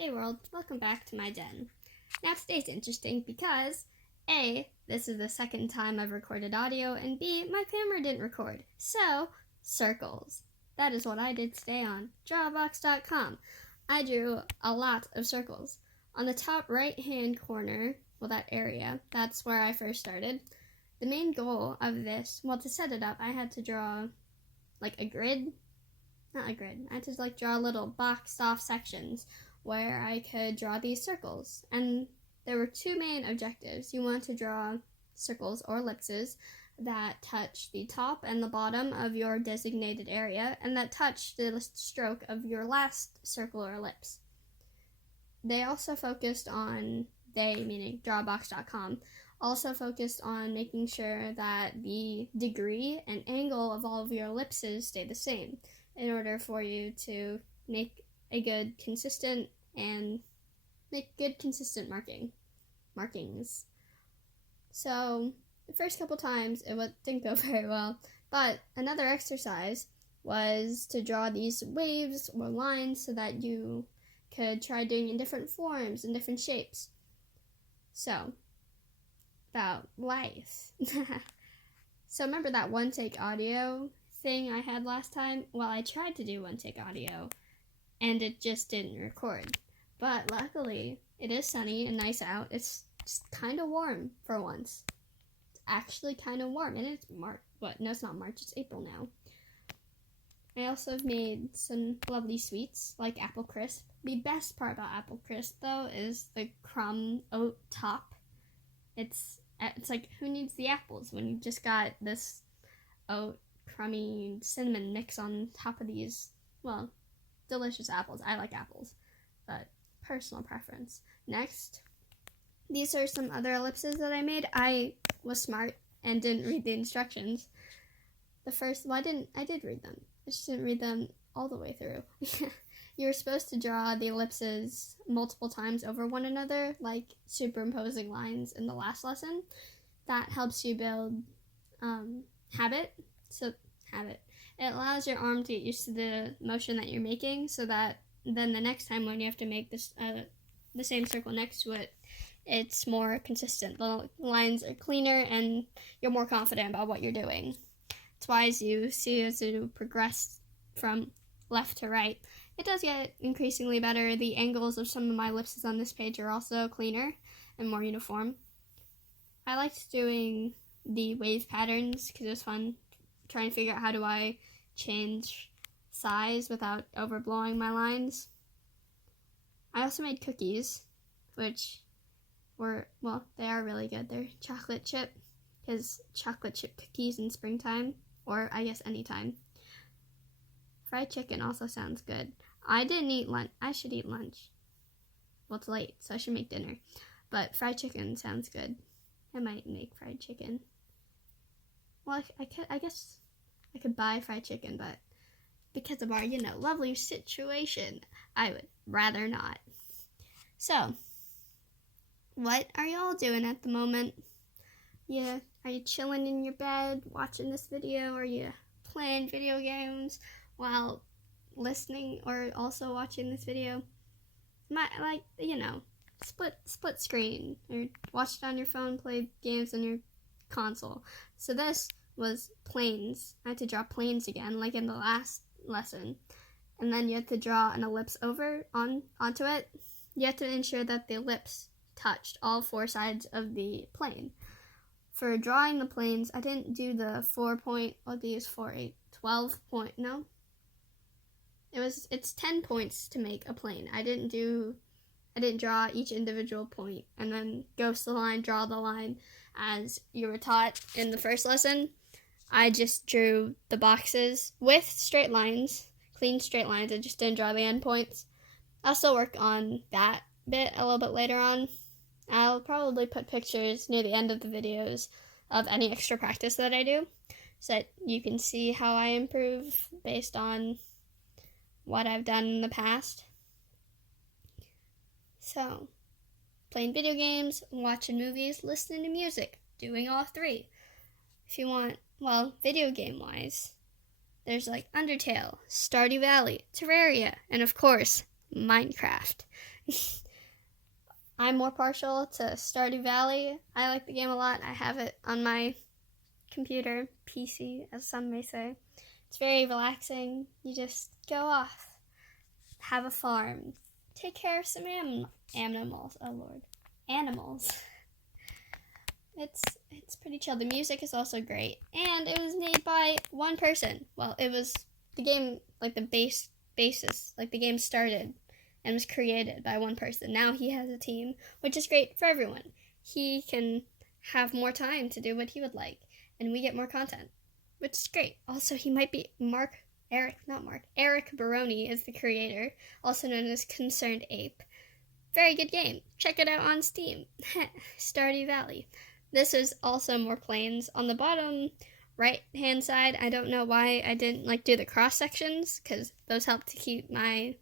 Hey world, welcome back to my den. Now today's interesting because A, this is the second time I've recorded audio, and B, my camera didn't record. So, circles. That is what I did today on Drawbox.com. I drew a lot of circles. On the top right hand corner, that area, that's where I first started. The main goal of this, to set it up, I had to draw like a grid. Not a grid. I had to draw little boxed off sections where I could draw these circles. And there were two main objectives. You want to draw circles or ellipses that touch the top and the bottom of your designated area and that touch the stroke of your last circle or ellipse. They also focused on, meaning Drawbox.com, also focused on making sure that the degree and angle of all of your ellipses stay the same in order for you to make a good consistent markings. So the first couple times it didn't go very well, but another exercise was to draw these waves or lines so that you could try doing in different forms and different shapes. So, about life. So remember that one take audio thing I had last time? Well, I tried to do one take audio and it just didn't record. But luckily, it is sunny and nice out. It's just kind of warm for once. It's actually kind of warm, and it's March. No, it's not March. It's April now. I also have made some lovely sweets, like Apple Crisp. The best part about Apple Crisp, though, is the crumb oat top. It's like, who needs the apples when you just got this oat, crummy cinnamon mix on top of these, delicious apples. I like apples, but personal preference. Next, these are some other ellipses that I made. I was smart and didn't read the instructions. I did read them. I just didn't read them all the way through. You're supposed to draw the ellipses multiple times over one another, like superimposing lines in the last lesson. That helps you build habit. It allows your arm to get used to the motion that you're making, so that then the next time when you have to make this the same circle next to it, it's more consistent. The lines are cleaner and you're more confident about what you're doing. It's why as you progress from left to right, it does get increasingly better. The angles of some of my ellipses on this page are also cleaner and more uniform. I liked doing the wave patterns because it was fun trying to figure out how do I change size without overblowing my lines. I also made cookies, which they are really good. They're chocolate chip, because chocolate chip cookies in springtime, or I guess anytime. Fried chicken also sounds good. I didn't eat lunch. I should eat lunch. Well, it's late, so I should make dinner. But fried chicken sounds good. I might make fried chicken. Well, I guess I could buy fried chicken, but because of our, lovely situation, I would rather not. So, what are y'all doing at the moment? Yeah, are you chilling in your bed watching this video? Are you playing video games while listening or also watching this video? Split screen, or watch it on your phone, play games on your console. So this was planes. I had to draw planes again, like in the last lesson. And then you have to draw an ellipse onto it. You have to ensure that the ellipse touched all four sides of the plane. For drawing the planes, I didn't do the 12 point, no. It's 10 points to make a plane. I didn't draw each individual point and then ghost the line, draw the line as you were taught in the first lesson. I just drew the boxes with straight lines, clean straight lines. I just didn't draw the end points. I'll still work on that bit a little bit later on. I'll probably put pictures near the end of the videos of any extra practice that I do, so that you can see how I improve based on what I've done in the past. So, playing video games, watching movies, listening to music, doing all three. If you want, video game-wise, there's like Undertale, Stardew Valley, Terraria, and of course, Minecraft. I'm more partial to Stardew Valley. I like the game a lot. I have it on my computer, PC, as some may say. It's very relaxing. You just go off, have a farm, take care of some animals. Oh Lord, animals. It's pretty chill. The music is also great, and it was made by one person. Well, it was the game, like the basis, like the game started and was created by one person. Now he has a team, which is great for everyone. He can have more time to do what he would like, and we get more content, which is great. Also, he might be Eric Baroni is the creator, also known as Concerned Ape. Very good game. Check it out on Steam. Stardew Valley. This is also more planes. On the bottom right-hand side, I don't know why I didn't do the cross sections, because those help to keep my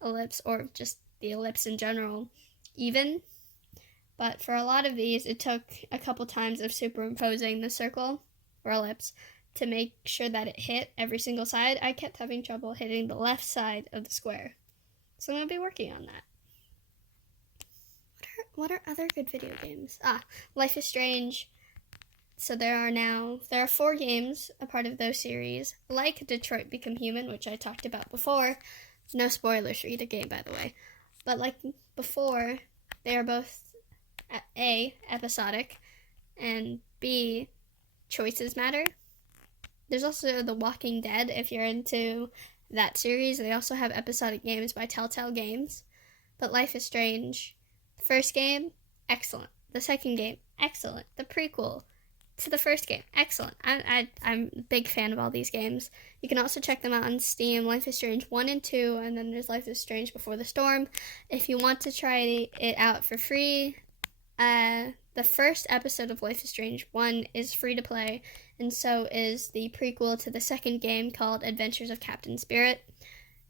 ellipse, or just the ellipse in general, even. But for a lot of these, it took a couple times of superimposing the circle or ellipse to make sure that it hit every single side. I kept having trouble hitting the left side of the square. So I'm going to be working on that. What are other good video games? Life is Strange. So there are 4 games, a part of those series, like Detroit Become Human, which I talked about before. No spoilers for either game, by the way. But like before, they are both A, episodic, and B, choices matter. There's also The Walking Dead, if you're into that series. They also have episodic games by Telltale Games. But Life is Strange, the first game, excellent. The second game, excellent. The prequel to the first game, excellent. I'm a big fan of all these games. You can also check them out on Steam, Life is Strange 1 and 2, and then there's Life is Strange Before the Storm. If you want to try it out for free, the first episode of Life is Strange 1 is free to play, and so is the prequel to the second game called Adventures of Captain Spirit.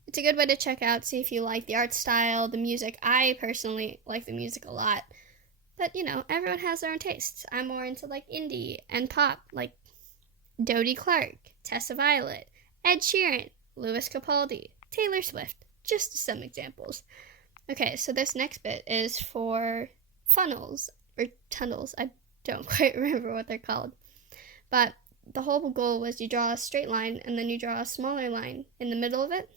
It's a good way to check out, see if you like the art style, the music. I personally like the music a lot. But, everyone has their own tastes. I'm more into, indie and pop, like Dodie Clark, Tessa Violet, Ed Sheeran, Lewis Capaldi, Taylor Swift, just some examples. Okay, so this next bit is for funnels, or tunnels. I don't quite remember what they're called. But the whole goal was you draw a straight line, and then you draw a smaller line in the middle of it,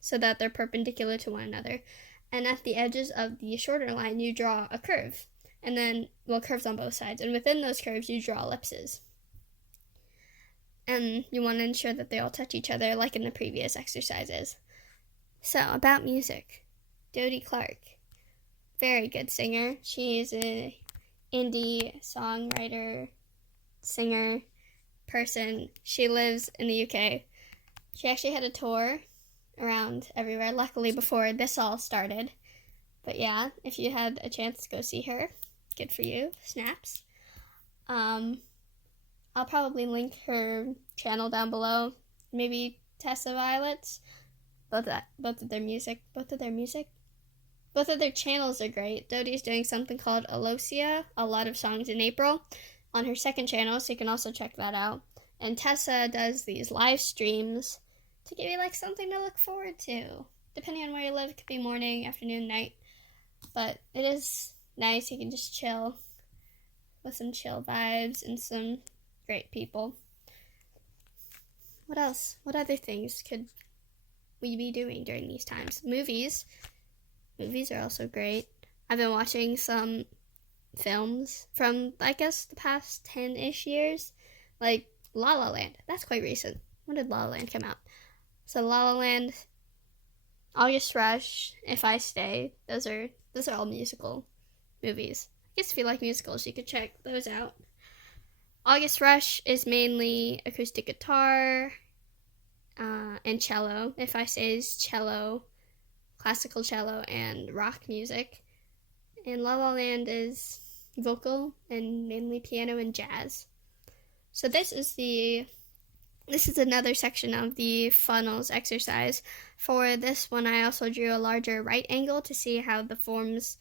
so that they're perpendicular to one another. And at the edges of the shorter line, you draw a curve. And then, curves on both sides. And within those curves, you draw ellipses. And you want to ensure that they all touch each other, like in the previous exercises. So, about music. Dodie Clark. Very good singer. She is an indie songwriter, singer, person. She lives in the UK. She actually had a tour around everywhere, luckily before this all started. But yeah, if you had a chance to go see her, good for you. Snaps. I'll probably link her channel down below. Maybe Tessa Violet's. Both of their channels are great. Dodie's doing something called Alosia, a lot of songs in April, on her second channel, so you can also check that out. And Tessa does these live streams to give you something to look forward to. Depending on where you live, it could be morning, afternoon, night. But it is nice. You can just chill with some chill vibes and some great people. What else? What other things could we be doing during these times? Movies. Movies are also great. I've been watching some films from, I guess, the past 10-ish years. Like La La Land. That's quite recent. When did La La Land come out? So La La Land, August Rush, If I Stay. Those are all musical movies. I guess if you like musicals, you could check those out. August Rush is mainly acoustic guitar and cello. If I Stay is cello, classical cello, and rock music. And La La Land is vocal and mainly piano and jazz. So this is another section of the funnels exercise. For this one, I also drew a larger right angle to see how the forms,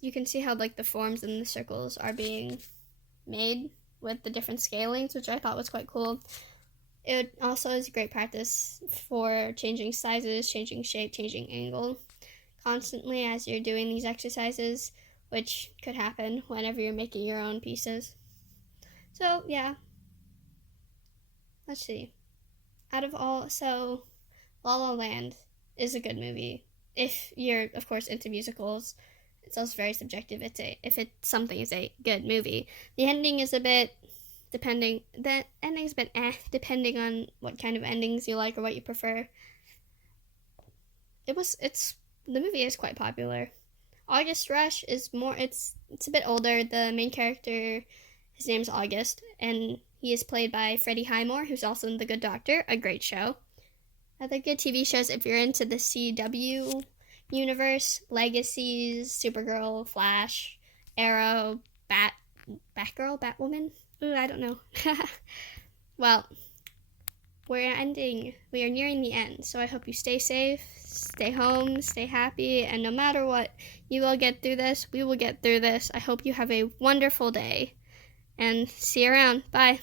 you can see how the forms and the circles are being made with the different scalings, which I thought was quite cool. It also is great practice for changing sizes, changing shape, changing angle, constantly as you're doing these exercises, which could happen whenever you're making your own pieces. So, yeah. Let's see. Out of all, so La La Land is a good movie. If you're, of course, into musicals, it's also very subjective. If it's something is a good movie. The ending is a bit depending on what kind of endings you like or what you prefer. The movie is quite popular. August Rush is more it's a bit older. The main character, his name's August, and he is played by Freddie Highmore, who's also in The Good Doctor, a great show. Other good TV shows if you're into the CW universe: Legacies, Supergirl, Flash, Arrow, Batgirl, Batwoman. Ooh, I don't know. Well, we are nearing the end, so I hope you stay safe, stay home, stay happy, and no matter what, you will get through this. We will get through this. I hope you have a wonderful day, and see you around. Bye.